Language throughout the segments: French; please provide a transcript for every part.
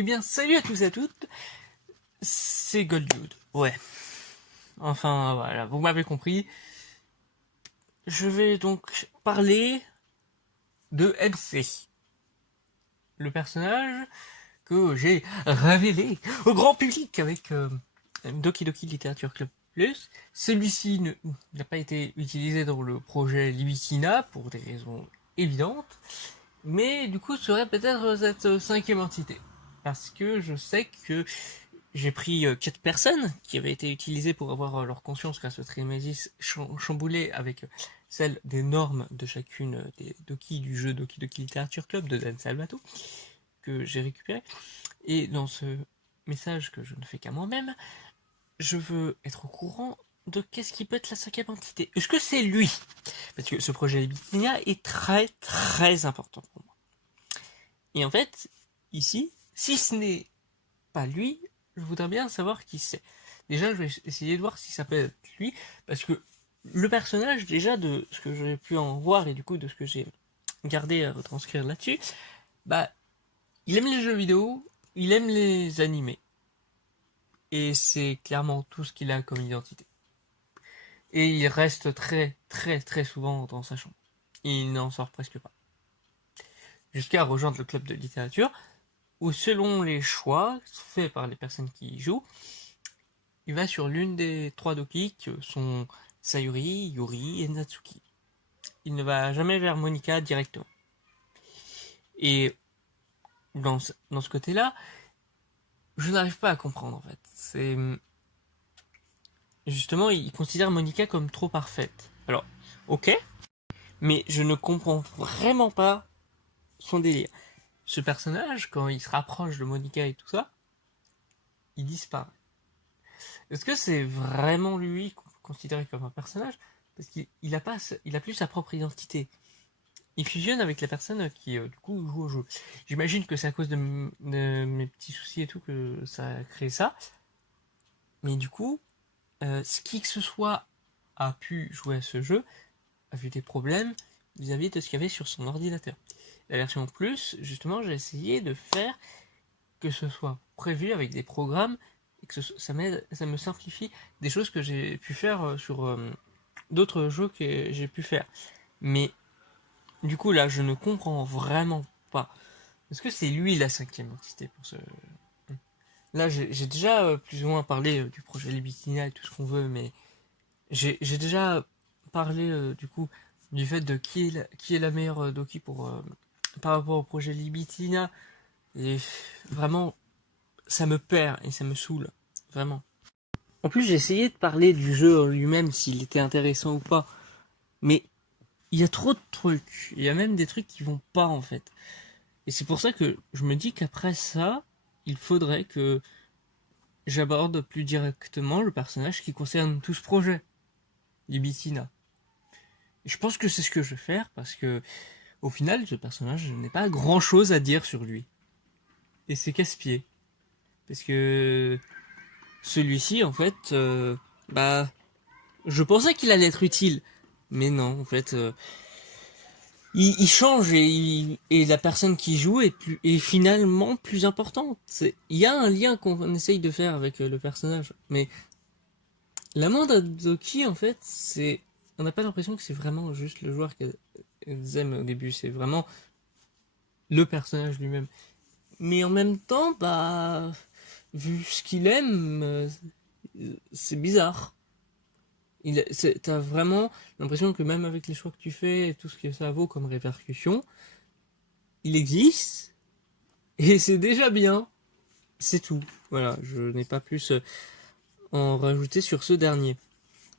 Eh bien, salut à tous et à toutes, c'est Goldwood. Ouais. Enfin, voilà, vous m'avez compris. Je vais donc parler de MC. Le personnage que j'ai révélé au grand public avec Doki Doki Literature Club Plus. Celui-ci n'a pas été utilisé dans le projet Libitina pour des raisons évidentes, mais du coup serait peut-être cette cinquième entité. Parce que je sais que j'ai pris 4 personnes qui avaient été utilisées pour avoir leur conscience grâce au Trimésis chamboulé avec celle des normes de chacune des Doki du jeu Doki Doki Literature Club de Dan Salvato que j'ai récupéré. Et dans ce message que je ne fais qu'à moi-même, je veux être au courant de qu'est-ce qui peut être la cinquième entité. Est-ce que c'est lui? Parce que ce projet Libitina est très très important pour moi. Et en fait, ici, si ce n'est pas lui, je voudrais bien savoir qui c'est. Déjà, je vais essayer de voir si ça peut être lui, parce que le personnage, déjà, de ce que j'ai pu en voir et du coup de ce que j'ai gardé à retranscrire là-dessus, bah, il aime les jeux vidéo, il aime les animés. Et c'est clairement tout ce qu'il a comme identité. Et il reste très, très, très souvent dans sa chambre. Il n'en sort presque pas. Jusqu'à rejoindre le club de littérature, où selon les choix faits par les personnes qui y jouent, il va sur l'une des 3 Doki que sont Sayuri, Yuri et Natsuki. Il ne va jamais vers Monika directement. Et dans ce côté-là, je n'arrive pas à comprendre en fait. C'est justement, il considère Monika comme trop parfaite. Alors, ok, mais je ne comprends vraiment pas son délire. Ce personnage, quand il se rapproche de Monika et tout ça, il disparaît. Est-ce que c'est vraiment lui qu'on peut considérer comme un personnage? Parce qu'il a plus sa propre identité. Il fusionne avec la personne qui, du coup, joue au jeu. J'imagine que c'est à cause de mes petits soucis et tout que ça a créé ça. Mais du coup, qui que ce soit a pu jouer à ce jeu a vu des problèmes vis-à-vis de ce qu'il y avait sur son ordinateur. La version plus, justement, j'ai essayé de faire que ce soit prévu avec des programmes et que ça me simplifie des choses que j'ai pu faire sur d'autres jeux que j'ai pu faire. Mais du coup, là, je ne comprends vraiment pas. Est-ce que c'est lui la cinquième entité pour ce... Là, j'ai déjà plus ou moins parlé du projet Libitina et tout ce qu'on veut, mais j'ai déjà parlé du coup du fait de qui est la meilleure Doki pour, par rapport au projet Libitina. Et vraiment, ça me perd et ça me saoule. Vraiment. En plus, j'ai essayé de parler du jeu en lui-même, s'il était intéressant ou pas. Mais il y a trop de trucs. Il y a même des trucs qui vont pas en fait. Et c'est pour ça que je me dis qu'après ça, il faudrait que j'aborde plus directement le personnage qui concerne tout ce projet, Libitina. Et je pense que c'est ce que je vais faire parce que, au final, ce personnage, je n'ai pas grand chose à dire sur lui. Et c'est casse-pied. Parce que celui-ci, en fait, bah, je pensais qu'il allait être utile. Mais non, en fait, il change et la personne qui joue est finalement plus importante. Il y a un lien qu'on essaye de faire avec le personnage, mais la main d'Adoki, en fait, on n'a pas l'impression que c'est vraiment juste le joueur qu'elles aiment au début, c'est vraiment le personnage lui-même. Mais en même temps, bah, vu ce qu'il aime, c'est bizarre. T'as vraiment l'impression que même avec les choix que tu fais et tout ce que ça vaut comme répercussion, il existe et c'est déjà bien. C'est tout. Voilà, je n'ai pas plus en rajouter sur ce dernier.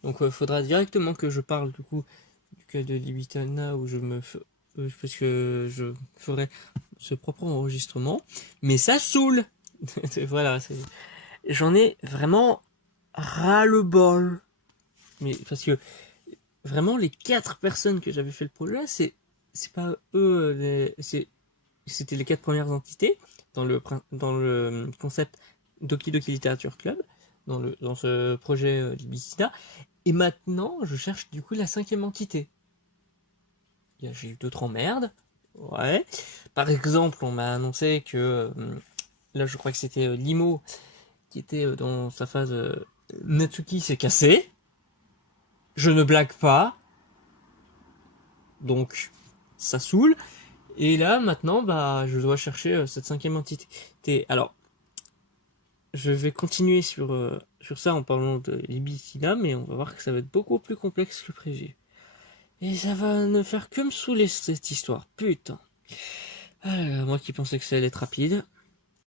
Donc il faudra directement que je parle du coup du cas de Libitana où parce que je ferai ce propre enregistrement. Mais ça saoule. Voilà, j'en ai vraiment ras-le-bol. Mais parce que vraiment les 4 personnes que j'avais fait le projet, c'est pas eux, c'était les 4 premières entités dans le concept Doki Doki Literature Club, dans ce projet Libicida. Et maintenant, je cherche du coup la 5e entité. J'ai eu d'autres emmerdes. Ouais. Par exemple, on m'a annoncé que là je crois que c'était Limo qui était dans sa phase Natsuki s'est cassé. Je ne blague pas. Donc ça saoule. Et là maintenant bah je dois chercher cette 5e entité. Alors je vais continuer sur ça en parlant de l'Ibicina, mais on va voir que ça va être beaucoup plus complexe que prévu. Et ça va ne faire que me saouler cette histoire, putain. Moi qui pensais que ça allait être rapide.